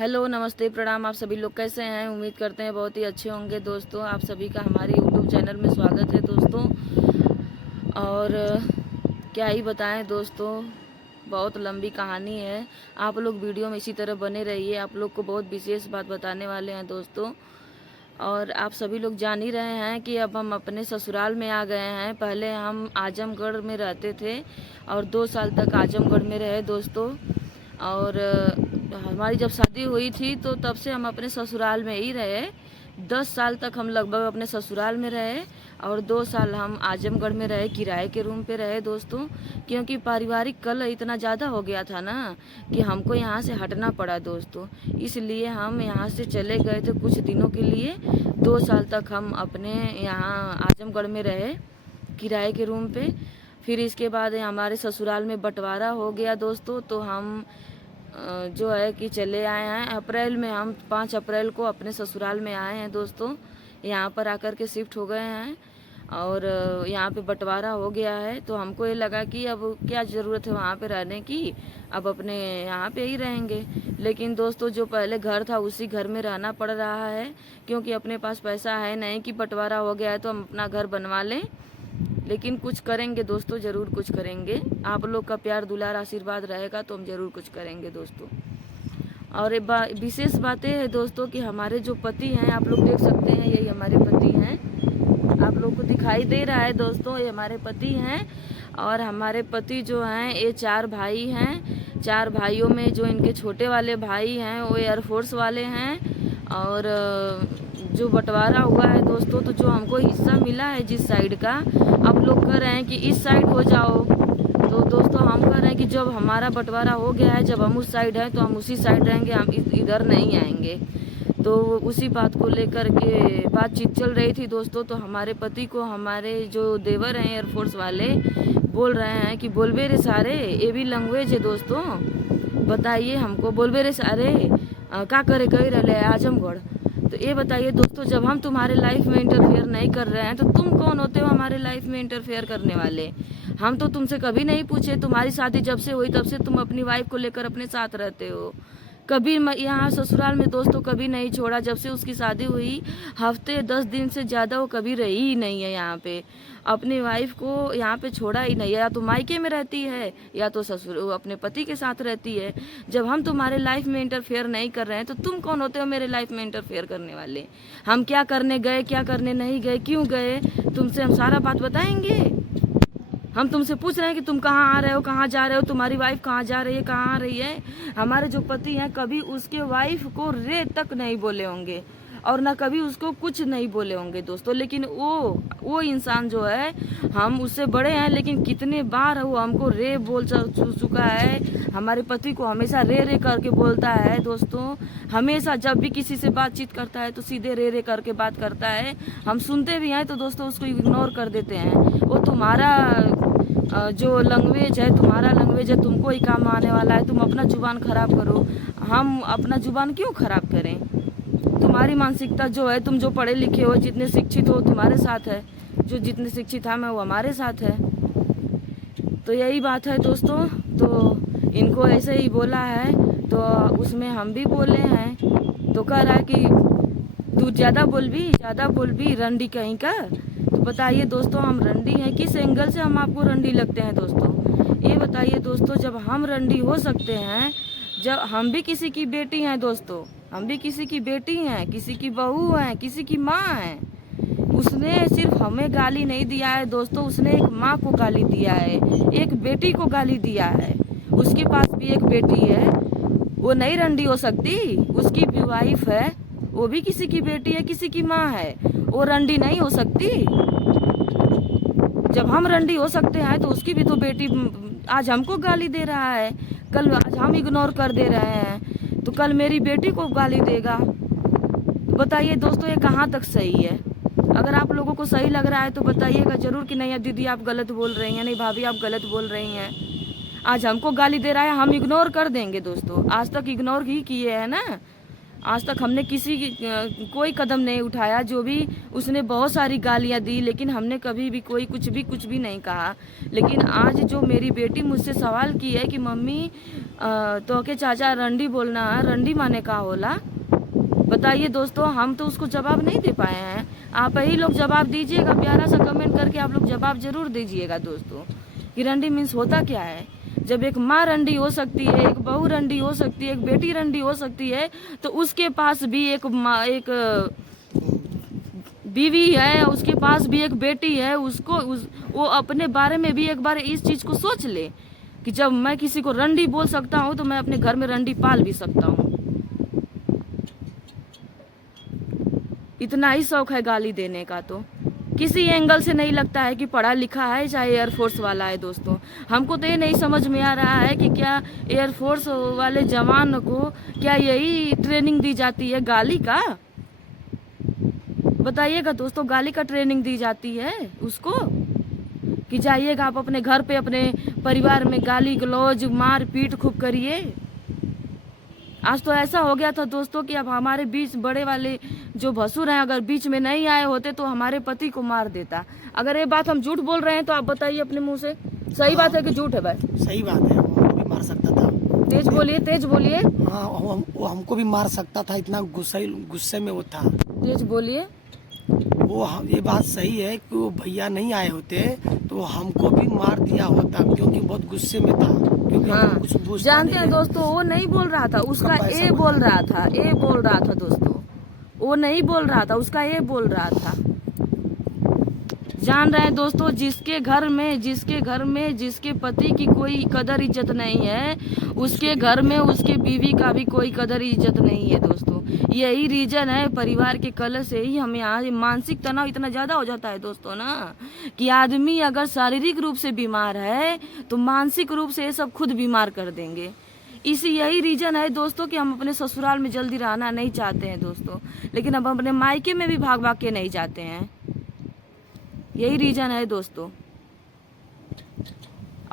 Hello, नमस्ते, प्रणाम। आप सभी लोग कैसे हैं? उम्मीद करते हैं बहुत ही अच्छे होंगे दोस्तों। आप सभी का हमारे यूट्यूब चैनल में स्वागत है दोस्तों। और क्या ही बताएं दोस्तों, बहुत लंबी कहानी है। आप लोग वीडियो में इसी तरह बने रहिए। आप लोग को बहुत विशेष बात बताने वाले हैं दोस्तों। और आप सभी लोग जान ही रहे हैं कि अब हम अपने ससुराल में आ गए हैं। पहले हम आजमगढ़ में रहते थे और 2 साल तक आजमगढ़ में रहे दोस्तों। और हमारी जब शादी हुई थी तो तब से हम अपने ससुराल में ही रहे। 10 साल तक हम लगभग अपने ससुराल में रहे और 2 साल हम आजमगढ़ में रहे, किराए के रूम पे रहे दोस्तों। क्योंकि पारिवारिक कलह इतना ज़्यादा हो गया था ना कि हमको यहाँ से हटना पड़ा दोस्तों। इसलिए हम यहाँ से चले गए थे कुछ दिनों के लिए। 2 साल तक हम अपने यहाँ आजमगढ़ में रहे किराए के रूम पे। फिर इसके बाद हमारे ससुराल में बंटवारा हो गया दोस्तों, तो हम जो है कि चले आए हैं। अप्रैल में हम 5 अप्रैल को अपने ससुराल में आए हैं दोस्तों। यहाँ पर आकर के शिफ्ट हो गए हैं और यहाँ पे बंटवारा हो गया है। तो हमको ये लगा कि अब क्या ज़रूरत है वहाँ पे रहने की, अब अपने यहाँ पे ही रहेंगे। लेकिन दोस्तों जो पहले घर था उसी घर में रहना पड़ रहा है, क्योंकि अपने पास पैसा है नहीं कि बंटवारा हो गया है तो हम अपना घर बनवा लें। लेकिन कुछ करेंगे दोस्तों, ज़रूर कुछ करेंगे। आप लोग का प्यार दुलार आशीर्वाद रहेगा तो हम ज़रूर कुछ करेंगे दोस्तों। और एक विशेष बातें है दोस्तों कि हमारे जो पति हैं, आप लोग देख सकते हैं, यही हमारे पति हैं। आप लोग को दिखाई दे रहा है दोस्तों, ये हमारे पति हैं। और हमारे पति जो हैं ये 4 भाई हैं। 4 भाइयों में जो इनके छोटे वाले भाई हैं वो एयरफोर्स वाले हैं। और जो बंटवारा हुआ है दोस्तों, तो जो हमको हिस्सा मिला है जिस साइड का, अब लोग कह रहे हैं कि इस साइड हो जाओ। तो दोस्तों हम कह रहे हैं कि जब हमारा बंटवारा हो गया है, जब हम उस साइड हैं तो हम उसी साइड रहेंगे, हम इधर नहीं आएंगे। तो उसी बात को लेकर के बातचीत चल रही थी दोस्तों। तो हमारे पति को हमारे जो देवर हैं एयरफोर्स वाले बोल रहे हैं कि बोलबे रे सारे, ये भी लैंग्वेज है दोस्तों। बताइए हमको, बोलबे रे सारे का करे कही रहे आजमगढ़। तो ये बताइए दोस्तों, जब हम तुम्हारे लाइफ में इंटरफेयर नहीं कर रहे हैं तो तुम कौन होते हो हमारे लाइफ में इंटरफेयर करने वाले? हम तो तुमसे कभी नहीं पूछे। तुम्हारी शादी जब से हुई तब से तुम अपनी वाइफ को लेकर अपने साथ रहते हो। कभी यहाँ ससुराल में दोस्तों कभी नहीं छोड़ा। जब से उसकी शादी हुई हफ्ते 10 दिन से ज़्यादा वो कभी रही ही नहीं है यहाँ पे। अपनी वाइफ को यहाँ पे छोड़ा ही नहीं है। या तो मायके में रहती है या तो ससुर अपने पति के साथ रहती है। जब हम तुम्हारे लाइफ में इंटरफेयर नहीं कर रहे हैं तो तुम कौन होते हो मेरे लाइफ में इंटरफेयर करने वाले? हम क्या करने गए, क्या करने नहीं गए, क्यों गए, तुमसे हम सारा बात बताएंगे। हम तुमसे पूछ रहे हैं कि तुम कहाँ आ रहे हो, कहाँ जा रहे हो, तुम्हारी वाइफ कहाँ जा रही है, कहाँ आ रही है। हमारे जो पति हैं कभी उसके वाइफ को रे तक नहीं बोले होंगे और ना कभी उसको कुछ नहीं बोले होंगे दोस्तों। लेकिन वो इंसान जो है, हम उससे बड़े हैं, लेकिन कितने बार वो हमको रे बोल चुका है। हमारे पति को हमेशा रे रे करके बोलता है दोस्तों। हमेशा जब भी किसी से बातचीत करता है तो सीधे रे रे करके बात करता है। हम सुनते भी हैं तो दोस्तों उसको इग्नोर कर देते हैं। वो तुम्हारा जो लैंग्वेज है, तुम्हारा लैंग्वेज है, तुमको ही काम आने वाला है। तुम अपना जुबान खराब करो, हम अपना जुबान क्यों खराब करें? तुम्हारी मानसिकता जो है, तुम जो पढ़े लिखे हो, जितने शिक्षित हो, तुम्हारे साथ है। जो जितने शिक्षित हम हैं वो हमारे साथ है। तो यही बात है दोस्तों। तो इनको ऐसे ही बोला है तो उसमें हम भी बोले हैं। तो कह रहा है कि तू ज़्यादा बोल भी रंडी कहीं का। तो बताइए दोस्तों, हम रंडी हैं? किस एंगल से हम आपको रंडी लगते हैं दोस्तों? ये बताइए दोस्तों, जब हम रंडी हो सकते हैं, जब हम भी किसी की बेटी हैं दोस्तों, हम भी किसी की बेटी हैं, किसी की बहू हैं, किसी की माँ हैं। उसने सिर्फ हमें गाली नहीं दिया है दोस्तों, उसने एक माँ को गाली दिया है, एक बेटी को गाली दिया है। उसके पास भी एक बेटी है, वो नहीं रंडी हो सकती? उसकी भी वाइफ है, वो भी किसी की बेटी है, किसी की माँ है, वो रंडी नहीं हो सकती? जब हम रंडी हो सकते हैं तो उसकी भी तो बेटी आज हमको गाली दे रहा है, कल आज हम इग्नोर कर दे रहे हैं तो कल मेरी बेटी को गाली देगा। तो बताइए दोस्तों, ये कहाँ तक सही है? अगर आप लोगों को सही लग रहा है तो बताइएगा जरूर कि नहीं दीदी आप गलत बोल रही हैं, नहीं भाभी आप गलत बोल रही हैं। आज हमको गाली दे रहा है, हम इग्नोर कर देंगे दोस्तों। आज तक इग्नोर ही किए हैं ना। आज तक हमने किसी की कोई कदम नहीं उठाया। जो भी उसने बहुत सारी गालियां दी, लेकिन हमने कभी भी कुछ भी नहीं कहा। लेकिन आज जो मेरी बेटी मुझसे सवाल की है कि मम्मी तो के चाचा रंडी बोलना है, रंडी माने का होला, बताइए दोस्तों। हम तो उसको जवाब नहीं दे पाए हैं। आप ही लोग जवाब दीजिएगा, प्यारा सा कमेंट करके आप लोग जवाब जरूर दीजिएगा दोस्तों कि रंडी मीन्स होता क्या है। जब एक माँ रंडी हो सकती है, एक बहू रंडी हो सकती है, एक बेटी रंडी हो सकती है, तो उसके पास भी एक बीवी है, उसके पास भी एक बेटी है। वो अपने बारे में भी एक बार इस चीज को सोच ले कि जब मैं किसी को रंडी बोल सकता हूँ तो मैं अपने घर में रंडी पाल भी सकता हूँ। इतना ही शौक है गाली देने का, तो किसी एंगल से नहीं लगता है कि पढ़ा लिखा है चाहे एयरफोर्स वाला है दोस्तों। हमको तो ये नहीं समझ में आ रहा है कि क्या एयरफोर्स वाले जवान को क्या यही ट्रेनिंग दी जाती है गाली का। बताइएगा दोस्तों, गाली का ट्रेनिंग दी जाती है उसको कि जाइएगा आप अपने घर पे अपने परिवार में गाली गलौज मार पीट खूब करिए। आज तो ऐसा हो गया था दोस्तों कि अब हमारे बीच बड़े वाले जो भसुर हैं अगर बीच में नहीं आए होते तो हमारे पति को मार देता। अगर ये बात हम झूठ बोल रहे हैं तो आप बताइए अपने मुंह से, सही बात है कि झूठ है भाई? सही बात है, वो हमको भी मार सकता था। तेज बोलिए, तेज बोलिए। हाँ, वो हमको भी मार सकता था, इतना गुस्से में वो था। तेज बोलिए। ये बात सही है कि वो भैया नहीं आए होते तो हमको भी मार दिया होता, क्योंकि बहुत गुस्से में था। क्योंकि हाँ, कुछ जानते हैं दोस्तों, वो नहीं बोल रहा था, उसका ए बोल रहा था, ए बोल रहा था दोस्तों। वो नहीं बोल रहा था, उसका ए बोल रहा था। जान रहे हैं दोस्तों, जिसके घर में जिसके पति की कोई कदर इज्जत नहीं है, उसके घर में उसके बीवी का भी कोई कदर इज्जत नहीं है दोस्तों। यही रीजन है परिवार के कलह से ही हमें आज मानसिक तनाव इतना ज्यादा हो जाता है दोस्तों ना, कि आदमी अगर शारीरिक रूप से बीमार है तो मानसिक रूप से ये सब खुद बीमार कर देंगे। यही रीजन है दोस्तों कि हम अपने ससुराल में जल्दी रहना नहीं चाहते हैं दोस्तों, लेकिन अब अपने मायके में भी भाग भाग के नहीं जाते हैं। यही रीजन है दोस्तों।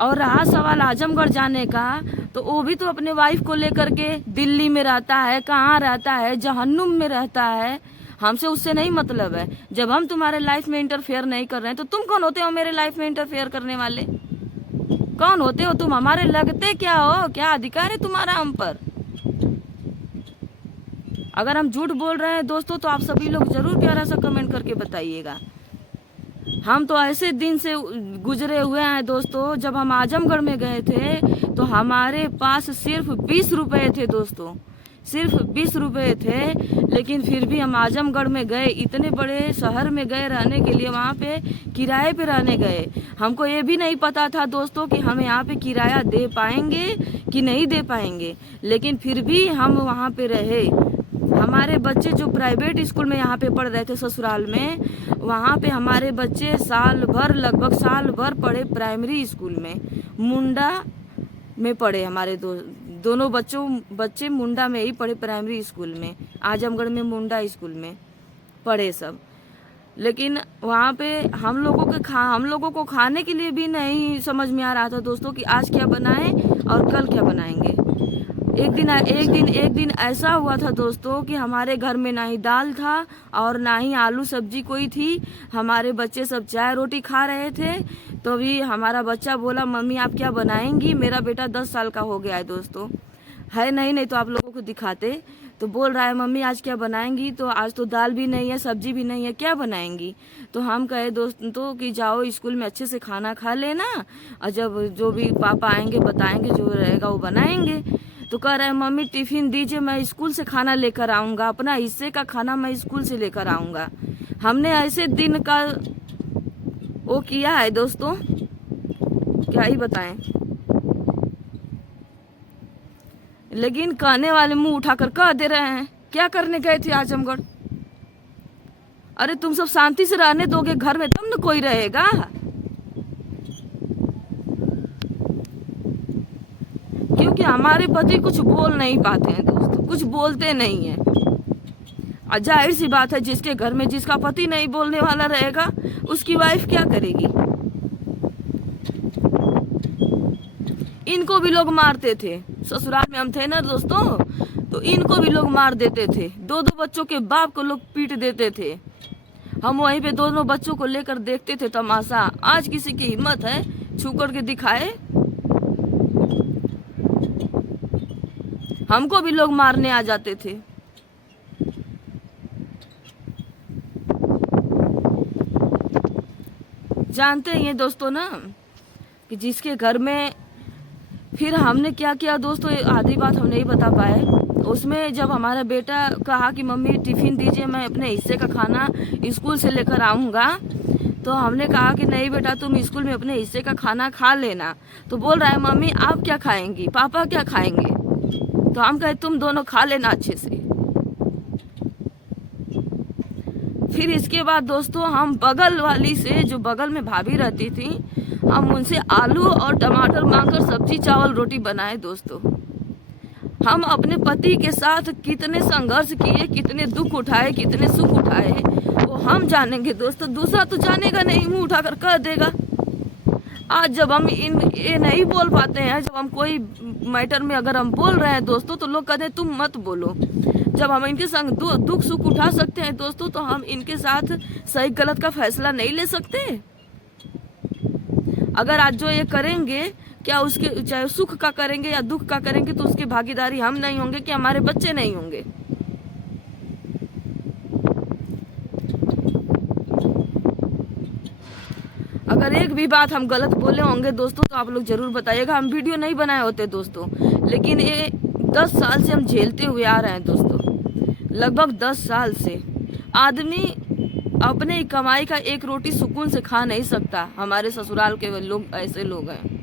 और रहा सवाल आजमगढ़ जाने का, तो वो भी तो अपने वाइफ को लेकर के दिल्ली में रहता है, कहाँ रहता है, जहन्नुम में रहता है। हमसे उससे नहीं मतलब है। जब हम तुम्हारे लाइफ में इंटरफेयर नहीं कर रहे हैं तो तुम कौन होते हो मेरे लाइफ में इंटरफेयर करने वाले? कौन होते हो तुम? हमारे लगते क्या हो? क्या अधिकार है तुम्हारा हम पर? अगर हम झूठ बोल रहे हैं दोस्तों तो आप सभी लोग जरूर प्यारा सा कमेंट करके बताइएगा। हम तो ऐसे दिन से गुजरे हुए हैं दोस्तों, जब हम आजमगढ़ में गए थे तो हमारे पास सिर्फ 20 रुपए थे दोस्तों, सिर्फ 20 रुपए थे। लेकिन फिर भी हम आजमगढ़ में गए, इतने बड़े शहर में गए रहने के लिए, वहाँ पे किराए पे रहने गए। हमको ये भी नहीं पता था दोस्तों कि हम यहाँ पे किराया दे पाएंगे कि नहीं दे पाएंगे, लेकिन फिर भी हम वहाँ पे रहे। हमारे बच्चे जो प्राइवेट स्कूल में यहाँ पे पढ़ रहे थे ससुराल में, वहाँ पे हमारे बच्चे लगभग साल भर पढ़े प्राइमरी स्कूल में, मुंडा में पढ़े। हमारे दोनों बच्चे मुंडा में ही पढ़े प्राइमरी स्कूल में, आजमगढ़ में मुंडा स्कूल में पढ़े सब। लेकिन वहाँ पे हम लोगों को खाने के लिए भी नहीं समझ में आ रहा था दोस्तों कि आज क्या बनाएं और कल क्या बनाएंगे। एक दिन ऐसा हुआ था दोस्तों कि हमारे घर में ना ही दाल था और ना ही आलू सब्जी कोई थी। हमारे बच्चे सब चाय रोटी खा रहे थे, तो भी हमारा बच्चा बोला मम्मी आप क्या बनाएंगी? मेरा बेटा 10 साल का हो गया है दोस्तों, है नहीं तो आप लोगों को दिखाते। तो बोल रहा है मम्मी आज क्या बनाएंगी? तो आज तो दाल भी नहीं है, सब्जी भी नहीं है, क्या बनाएंगी? तो हम कहे दोस्तों कि जाओ स्कूल में अच्छे से खाना खा लेना, और जब जो भी पापा आएंगे बताएंगे, जो रहेगा वो बनाएंगे। तो कह रहे हैं मम्मी टिफिन दीजिए, मैं स्कूल से खाना लेकर आऊँगा, अपना हिस्से का खाना मैं स्कूल से लेकर आऊँगा। हमने ऐसे दिन का वो किया है दोस्तों, क्या ही बताएं। लेकिन कहने वाले मुंह उठाकर कह दे रहे हैं क्या करने गए थे आजमगढ़? अरे तुम सब शांति से रहने दोगे घर में तब न कोई रहेगा। क्योंकि हमारे पति कुछ बोल नहीं पाते हैं दोस्तों, कुछ बोलते नहीं हैं। और जाहिर सी बात है, जिसके घर में जिसका पति नहीं बोलने वाला रहेगा उसकी वाइफ क्या करेगी? इनको भी लोग मारते थे, ससुराल में हम थे ना दोस्तों, तो इनको भी लोग मार देते थे। 2-2 बच्चों के बाप को लोग पीट देते थे। हम वहीं पे दोनों बच्चों को लेकर देखते थे तमाशा। आज किसी की हिम्मत है छू कर के दिखाए? हमको भी लोग मारने आ जाते थे। जानते हैं ये दोस्तों ना कि जिसके घर में, फिर हमने क्या किया दोस्तों, आधी बात हम नहीं बता पाए। उसमें जब हमारा बेटा कहा कि मम्मी टिफिन दीजिए, मैं अपने हिस्से का खाना स्कूल से लेकर आऊँगा, तो हमने कहा कि नहीं बेटा, तुम स्कूल में अपने हिस्से का खाना खा लेना। तो बोल रहा है मम्मी आप क्या खाएंगी, पापा क्या खाएंगे? तो हम कहे तुम दोनों खा लेना अच्छे से। फिर इसके बाद दोस्तों हम बगल वाली से, जो बगल में भाभी रहती थी, हम उनसे आलू और टमाटर मांगकर सब्जी चावल रोटी बनाए दोस्तों। हम अपने पति के साथ कितने संघर्ष किए, कितने दुख उठाए, कितने सुख उठाए, वो हम जानेंगे दोस्तों। दूसरा तो जानेगा नहीं, मुंह उठाकर कह देगा। आज जब हम ये नहीं बोल पाते हैं, जब हम कोई मैटर में अगर हम बोल रहे हैं दोस्तों, तो लोग कहते हैं तुम मत बोलो। जब हम इनके संग दुख सुख उठा सकते हैं दोस्तों, तो हम इनके साथ सही गलत का फैसला नहीं ले सकते? अगर आज जो ये करेंगे, क्या उसके चाहे सुख का करेंगे या दुख का करेंगे, तो उसकी भागीदारी हम नहीं होंगे कि हमारे बच्चे नहीं होंगे? अगर एक भी बात हम गलत बोले होंगे दोस्तों, तो आप लोग जरूर बताइएगा। हम वीडियो नहीं बनाए होते दोस्तों, लेकिन ये 10 साल से हम झेलते हुए आ रहे हैं दोस्तों। लगभग 10 साल से आदमी अपने ही कमाई का एक रोटी सुकून से खा नहीं सकता। हमारे ससुराल के लोग ऐसे लोग हैं।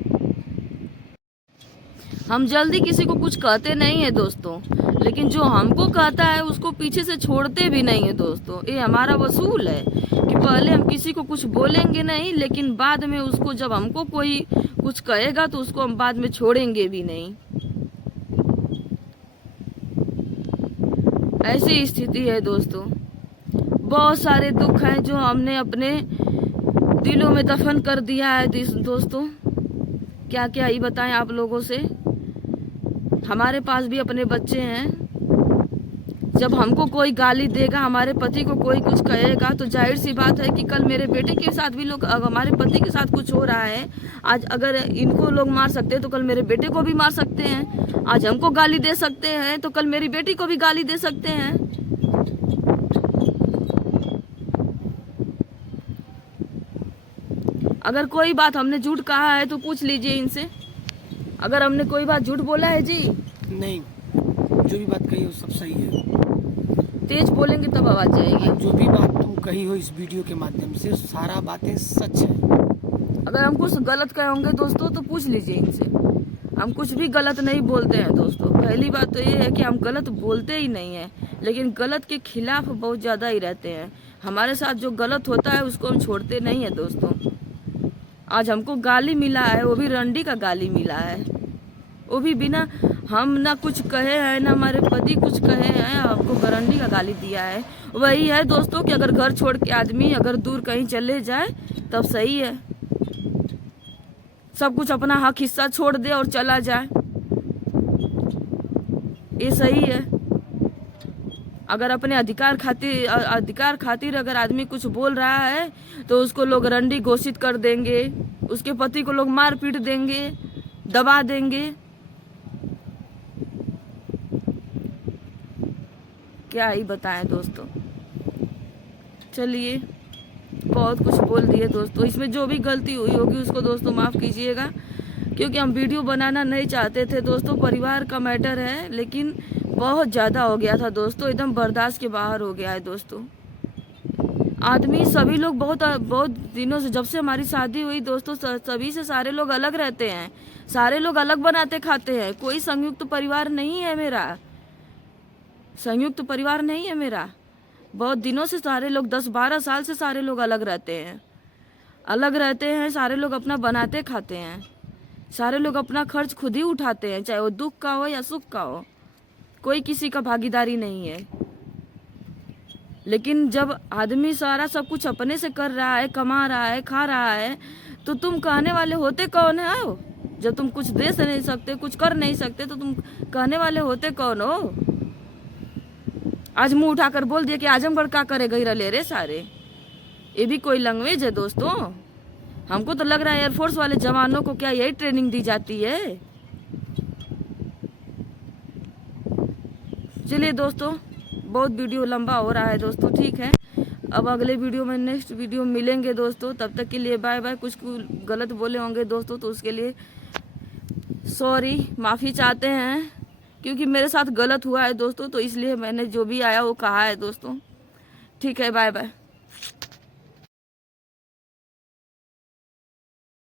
हम जल्दी किसी को कुछ कहते नहीं है दोस्तों, लेकिन जो हमको कहता है उसको पीछे से छोड़ते भी नहीं है दोस्तों। ये हमारा वसूल है कि पहले हम किसी को कुछ बोलेंगे नहीं, लेकिन बाद में उसको जब हमको कोई कुछ कहेगा तो उसको हम बाद में छोड़ेंगे भी नहीं। ऐसी स्थिति है दोस्तों। बहुत सारे दुख हैं जो हमने अपने दिलों में दफन कर दिया है दोस्तों। क्या क्या ही बताएं आप लोगों से। हमारे पास भी अपने बच्चे हैं। जब हमको कोई गाली देगा, हमारे पति को कोई कुछ कहेगा, तो जाहिर सी बात है कि कल मेरे बेटे के साथ भी लोग, हमारे पति के साथ कुछ हो रहा है, आज अगर इनको लोग मार सकते हैं तो कल मेरे बेटे को भी मार सकते हैं। आज हमको गाली दे सकते हैं तो कल मेरी बेटी को भी गाली दे सकते हैं। अगर कोई बात हमने झूठ कहा है तो पूछ लीजिए इनसे। अगर हमने कोई बात झूठ बोला है जी? नहीं, जो भी बात कही हो सब सही है। तेज बोलेंगे तब आवाज जाएगी। जो भी बात तुम कही हो इस वीडियो के माध्यम से, सारा बातें सच है। अगर हम कुछ गलत कहे होंगे दोस्तों तो पूछ लीजिए इनसे। हम कुछ भी गलत नहीं बोलते हैं दोस्तों। पहली बात तो ये है कि हम गलत बोलते ही नहीं है, लेकिन गलत के खिलाफ बहुत ज़्यादा ही रहते हैं। हमारे साथ जो गलत होता है उसको हम छोड़ते नहीं है दोस्तों। आज हमको गाली मिला है, वो भी रंडी का गाली मिला है, वो भी बिना हम ना कुछ कहे हैं, ना हमारे पति कुछ कहे हैं, हमको गरंडी का गाली दिया है। वही है दोस्तों कि अगर घर छोड़ के आदमी अगर दूर कहीं चले जाए तब सही है, सब कुछ अपना हक हिस्सा छोड़ दे और चला जाए, ये सही है। अगर अपने अधिकार खातिर अगर आदमी कुछ बोल रहा है तो उसको लोग रंडी घोषित कर देंगे, उसके पति को लोग मार पीट देंगे, दबा देंगे। क्या ही बताएं दोस्तों। चलिए, बहुत कुछ बोल दिए दोस्तों। इसमें जो भी गलती हुई होगी उसको दोस्तों माफ़ कीजिएगा, क्योंकि हम वीडियो बनाना नहीं चाहते थे दोस्तों। परिवार का मैटर है, लेकिन बहुत ज़्यादा हो गया था दोस्तों, एकदम बर्दाश्त के बाहर हो गया है दोस्तों। आदमी सभी लोग बहुत दिनों से, जब से हमारी शादी हुई दोस्तों, सभी से सारे लोग अलग रहते हैं, सारे लोग अलग बनाते खाते हैं। कोई संयुक्त परिवार नहीं है मेरा, संयुक्त परिवार नहीं है मेरा। बहुत दिनों से सारे लोग 10-12 साल से सारे लोग अलग रहते हैं, अलग रहते हैं। सारे लोग अपना बनाते खाते हैं, सारे लोग अपना खर्च खुद ही उठाते हैं, चाहे वो दुख का हो या सुख का हो, कोई किसी का भागीदारी नहीं है। लेकिन जब आदमी सारा सब कुछ अपने से कर रहा है, कमा रहा है, खा रहा है, तो तुम कहने वाले होते कौन है? जब तुम कुछ दे से नहीं सकते, कुछ कर नहीं सकते, तो तुम कहने वाले होते कौन हो? आज मुंह उठाकर बोल दिया कि आजमगढ़ का करेगा हीरा ले रे सारे। ये भी कोई लैंग्वेज है दोस्तों? हमको तो लग रहा है एयरफोर्स वाले जवानों को क्या यही ट्रेनिंग दी जाती है? चलिए दोस्तों, बहुत वीडियो लंबा हो रहा है दोस्तों, ठीक है। अब अगले वीडियो में, नेक्स्ट वीडियो मिलेंगे दोस्तों। तब तक के लिए बाय बाय। कुछ गलत बोले होंगे दोस्तों तो उसके लिए सॉरी, माफ़ी चाहते हैं, क्योंकि मेरे साथ गलत हुआ है दोस्तों, तो इसलिए मैंने जो भी आया वो कहा है दोस्तों। ठीक है, बाय बाय।